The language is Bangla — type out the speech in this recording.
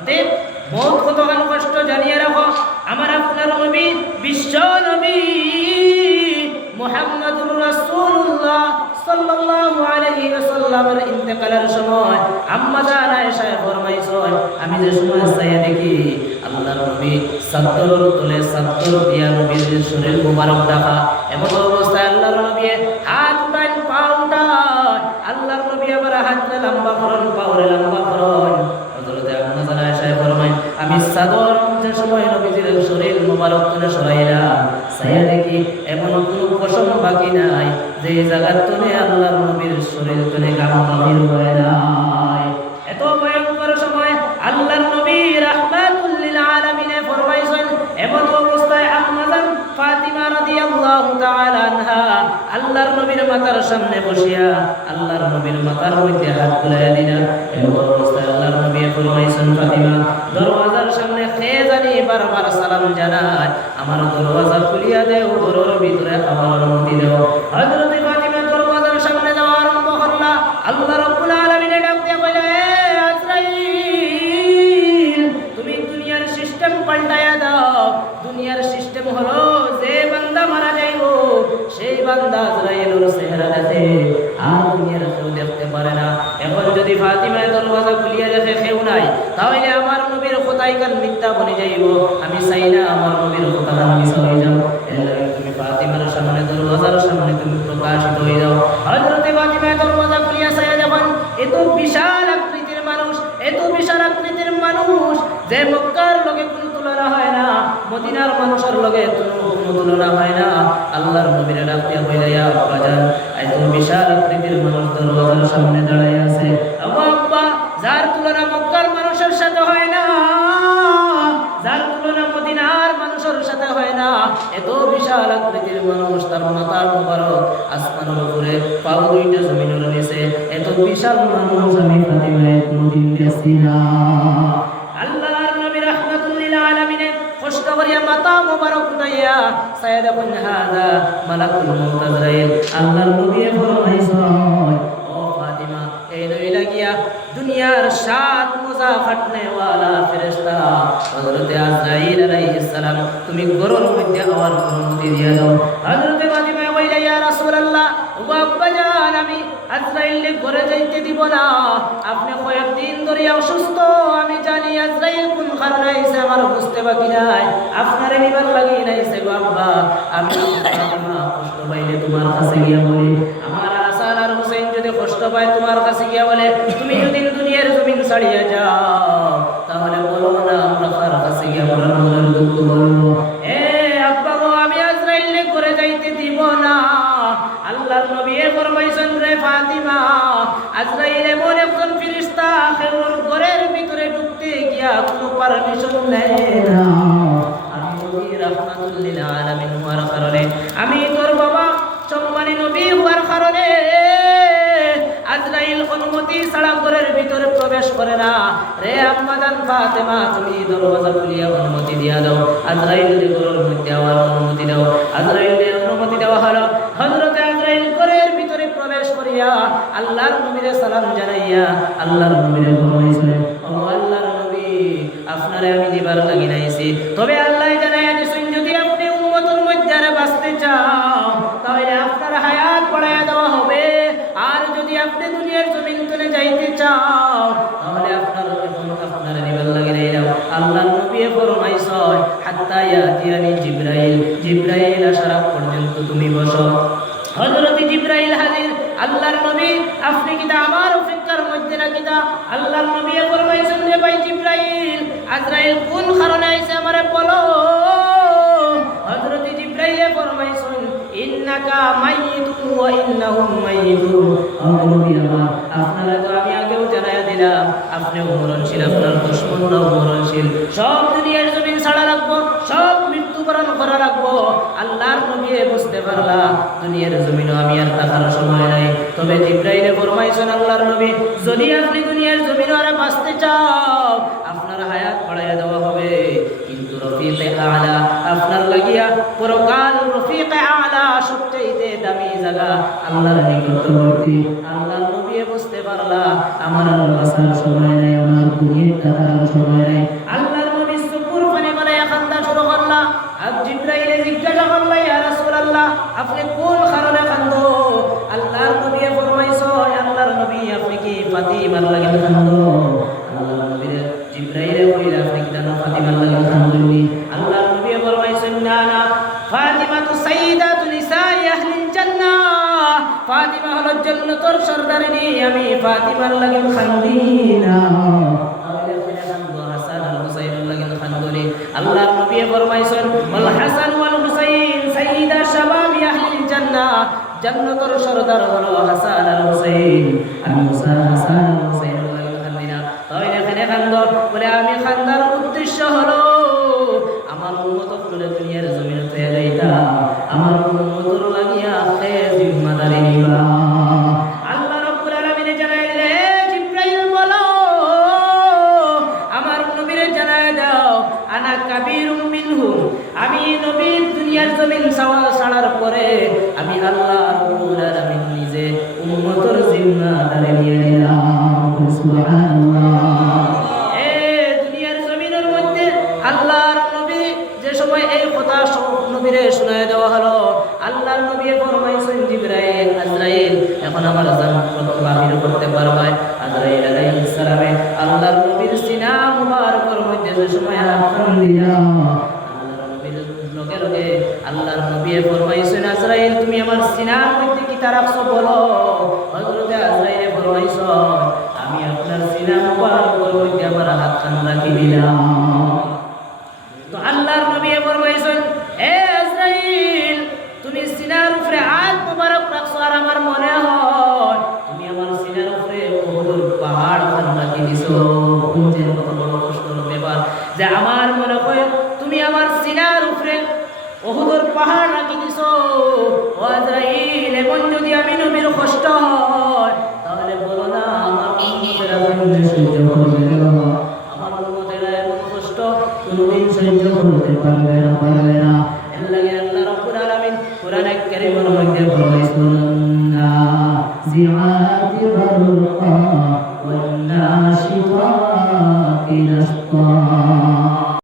অতএব মওত কতখানি কষ্ট জানিয়ে রাখো। আমার আপনার নবী বিশ্ব নবী মুহাম্মদুর রাসূলুল্লাহ সাল্লাল্লাহু আলাইহি ওয়াসাল্লামের ইন্তেকালের সময় আম্মা জান আয়েশা ফরমাইছেন, আমি যে সময় চাইয়া দেখি আল্লাহর নবী সাদর তুলে সাদর দিয়া নবীর শরীর মুবারক ঢাকা, এমন অবস্থায় আল্লাহর নবী হাত উঠান পা উঠান, আল্লাহর নবী আবার হাতটা লম্বা করুন পাওরে লম্বা করুন। হযরতে আম্মা জান আয়েশা ফরমায়, আমি সাদর যে সময় নবীজির শরীর মুবারক তুলে সরাইলাম, চাইয়া দেখি এমন কোনো পশম বাকি নাই যে জায়গার তুলে আল্লাহর নবীর শরীর তুলে গাম বাহির হয় নাই। এত ভয়ঙ্কর সময় আল্লাহর নবী রাহমাতুল লিল আলামিন ফরমাইছেন, এমন অবস্থায় আম্মা জান ফাতিমা রাদিয়াল্লাহু তাআলা আনহা আল্লাহর নবীর মাথার সামনে বসিয়া আল্লাহর নবীর মাথার মধ্যে হাত বুলাইয়া দিলেন। এমন অবস্থায় আল্লাহর নবী ফরমাইছেন, ফাতিমা দরওয়াজার সামনে খেয়ে জানি বারবার সালাম জানায়, আমার দরওয়াজা খুলিয়া দেও, ঘরের ভিতরে আমার অনুমতি দেও। হযরত ফাতিমা দরওয়াজার সামনে যাওয়া আরম্ভ করলা। আল্লাহ রাব্বুল আলামিন ডাক দিয়া কইলেন, এ আজরাইল, তুমি দুনিয়ার সিস্টেম পাল্টায়া দাও। দুনিয়ার সিস্টেম হলো যে বান্দা মারা যাইব সেই বান্দা আজরাইলের চেহারা দেখে, আর দুনিয়ার কেউ দেখতে পারে না। এখন যদি ফাতিমা দরওয়াজা খুলিয়া দেখে কেউ নাই, তাহলে আমার নবীর কথাই কান মিথ্যা বনে যাইব। আমি চাই না আমার নবীর কথা কান মিথ্যা হয়ে যাও। এর লাগি তুমি ফাতিমার সামনে দরওয়াজার সামনে তুমি প্রকাশিত হয়ে যাও। হযরত ফাতিমা দরওয়াজা খুলিয়া চাইয়া যখন এত বিশাল আকৃতির মানুষ, এত বিশাল আকৃতির মানুষ যে মক্কার লগে কোনো তুলনা হয় না, মদিনার মানুষের লগে কোনো তুলনা হয় না। আল্লাহর নবীর ডাক দিয়া কইলা, ইয়া আব্বাজান, এত বিশাল আকৃতির মানুষ দরওয়াজার সামনে দাঁড়ায় আছে। আব্বা, যার তুলনা মক্কার মানুষের সাথে হয় না, যার তুলনা মদিনার মানুষের সাথে হয় না, এত বিশাল আকৃতির মানুষ, তার মাথার মুবারক আসমানের উপরে, পাও দুইটা জমিনের নিচে, এত বিশাল মানুষ আমি ফাতিমায়ে কোনদিন দেখছি না। আল্লাহর নবী রাহমাতুল লিল আলামিন কষ্ট করিয়া মাথা মুবারক উঠাইয়া সাইয়্যিদ ইবনে হাযা মালাকুল মউত আজরাইল আল্লাহর নবী ফরমাইছেন, ও ফাতিমা, এই নবী লাগিয়া দুনিয়ার সাত মজা ফাটনে ওয়ালা ফেরেশতা হযরত আজরাইল আলাইহিস সালাম তুমি ঘরের মধ্যে আওয়ার অনুমতি দিয়া দাও। হযরত ফাতিমা কইলা, ইয়া রাসূলুল্লাহ, ও আব্বাজান, আমি আজরাইলের ঘরে যাইতে দিব না। আপনি কয়েকদিন ধরে অসুস্থ, আমি জানি আজরাইল কোন কারণে আইছে আমার বুঝতে বাকি নাই, আপনারে নিবার লাগি নাইছে গো আব্বা। আমি ফাতিমা কষ্ট পাইলে তোমার কাছে গিয়া বলি, আমার হাসান আর হুসাইন যদি কষ্ট পায় তোমার কাছে গিয়া বলে, তুমি যদি দুনিয়ার জমিন ছাড়িয়ে যাও, তাহলে বলো না আমরা কার কাছে গিয়া বলার মনের দুঃখ বলবো। এ আব্বা গো, আমি আজরাইলের ঘরে যাইতে দিব না। আল্লাহর নবী ফরমাইছেন, রে ফাতিমা, আজরাইল এমন একজন ফেরেশতা, ওর ঘরের ভিতরে ঢুকতে গিয়া কোনো পারমিশন নেয় না। আমি নবী রাহমাতুল লিল আলামিন হওয়ার কারণে, আমি তোর বাবা সম্মানী নবী হওয়ার কারণে আজরাইল অনুমতি ছাড়া ঘরের ভিতরে প্রবেশ করে না। রে আম্মা জান ফাতেমা, তুমি দরওয়াজা খুলিয়া অনুমতি দিয়া দাও, আজরাইলের ঘরের মধ্যে আওয়ার অনুমতি দাও। আজরাইলের অনুমতি দেওয়া হলো। হযরত আজরাইল ঘরের ভিতরে প্রবেশ করিয়া আল্লাহর নবীর সালাম জানাইয়া আল্লাহর নবীর ফরমাইছেন, ও আল্লাহর নবী, আপনারে আমি দিবার লাগি নাইছি, তবে আল্লাহ জানাইয়া দিছেন যদি আপনি উম্মতের মধ্যে আর বাঁচতে চাও তাহলে আপনার হায়াত বাড়াইয়া দেওয়া হবে, আর যদি আপনি দুনিয়ার জমিন তুলে যাইতে চাও তাহলে আপনার দিবার লাগি নাই। আল্লাহর নবী ফরমাইছেন, হাত্তা ইয়াতিয়ানি জিবরাইল, জিবরাইল আসার পর্যন্ত তুমি বসো। হযরত জিবরাইল হাজির। আল্লাহর নবী, আপনি কিটা আমার অপেক্ষার মধ্যে না কিটা? আল্লাহর নবী ফরমাইছেন, রে ভাই জিবরাইল, আজরাইল কোন কারণে আইছে আমারে বলো। হযরত জিবরাইল ফরমাইছেন, ইন্নাকা মাইয়িতুন ওয়া ইন্নাহুম মাইয়িতুন। নবী আমার, আপনারা তো আমি আগেও জানাইয়া দিলাম, আপনিও মরণশীল, আপনার দুশমনরাও মরণশীল, সব দুনিয়ার জমিন ছাড়া রাখবো, সব মৃত্যুবরণ করা রাখবো। আল্লাহর নবী বুঝতে পারলা দুনিয়ার জমিনও আমি আর থাকার সময় নাই। তবে জিবরাইলে ফরমাইছেন, আল্লাহর নবী, যদি আপনি দুনিয়ার জমিনও আর বাঁচতে চাও আপনার হায়াত বাড়াইয়া দেওয়া হবে, কিন্তু রফিকে আলা আপনার লাগিয়া পরকাল রফিকে আলা সবচাইতে দামি জায়গা আল্লাহর নিকটবর্তী। আল্লাহর নবী বুঝতে পারলা আমার আর বাঁচার সময় নাই, আমার দুনিয়ার থাকার সময় হয় নাই। আল্লাহর নবী সুকুর পানি গলায় কান্দা শুরু করলা। আর জিবরাইলে জিজ্ঞাসা করলা, ইয়া রাসূলুল্লাহ আপনি কোন কারণে কান্দো? আল্লাহর নবী ফরমাইছো, আল্লাহর নবী আপনি কি ফাতিমার লাগি কান্দো? আল্লাহর নবী জিবরাইলে কইলা আপনি কি জানো ফাতিমার লাগি কান্দোনি? আল্লাহর নবী ফরমাইছেন না না, ফাতিমা তো সাইয়্যিদাতু নিসাই আহলিল জান্নাহ, ফাতিমা হলো জান্নাতের সরদারিনী, আমি ফাতিমার লাগি কান্দি না। হাসান আর হুসাইনের লাগি কান্দনি। আল্লাহর নবী ফরমাইছেন ওয়াল হাসান ওয়াল হুসাইন সাইয়্যিদা শাবাবি আহলিল জান্নাহ, জান্নাতের সরদার হলো হাসান আর হুসাইন, আমি হাসান আর হুসাইনের লাগি কান্দি না। তাই এখানে কান্দ বলে আমি কান্দার উদ্দেশ্য হলো আমার উম্মত ফুলে দুনিয়ার জমিনে তৈরি যাইতা, আমার উম্মতর লাগিয়া কে জিম্মাদারি নিবা। আল্লাহ রাব্বুল আলামিন জানাইলে জিবরাইল বলো আমার নবীরে জানাই দাও আনা কাবীরুম মিনহুম, আমি নবী দুনিয়ার জমিন ছাড়ার পরে আমি আল্লাহ রাব্বুল আলামিন নিজে উম্মতর জিম্মাদারি নিয়ে নিলাম। সুবহানাল্লাহ। দুনিয়ার জমিনের মধ্যে আল্লাহর নবী যে সময় এই কথা নবীরে শোনায় দেওয়া হলো, আল্লাহর নবী ফরমাইছেন জিবরাইল আজরাইল এখন আমার জান্নাত বাহির করতে পারবে। আজরাইল আলাইহিস সালামে আল্লাহর নবীর সিনা মুবারকের মধ্যে যে সময় হাত দিলা, আল্লাহর নবীর লগে লগে আল্লাহর নবী ফরমাইছেন আজরাইল তুমি আমার সিনার মধ্যে কি রাখছো বলো। হযরত আজরাইল ফরমাইছো আমি আপনার সিনা মুবারকের মধ্যে আমার হাত খান রাখি দিলাম। তো আল্লাহর নবী ফরমাইছেন এ আজরাইল তুমি সিনার উপরে হাত মুবারক রাখছো, আর আমার মনে হয় তুমি আমার সিনার উপরে উহুদের পাহাড় খান রাখি দিছো। বুঝছেন কত বড় কষ্টের ব্যাপার যে আমার মনে হয় তুমি আমার সিনার উপরে উহুদের পাহাড় রাখি দিছো। ও আজরাইল এমন যদি আমি নবীর কষ্ট হয় তাহলে বলো না আমার উম্মতেরা সহ্য করবে না, আমার উম্মতেরা এমন কষ্ট কোনদিন সহ্য করতে পারবে না। এর লাগে আল্লাহ রাব্বুল আলামিন কোরআনে কারীমের মধ্যে বলেছেন জিআতি বারকা ওয়ান নাশিতাতি নাশতা।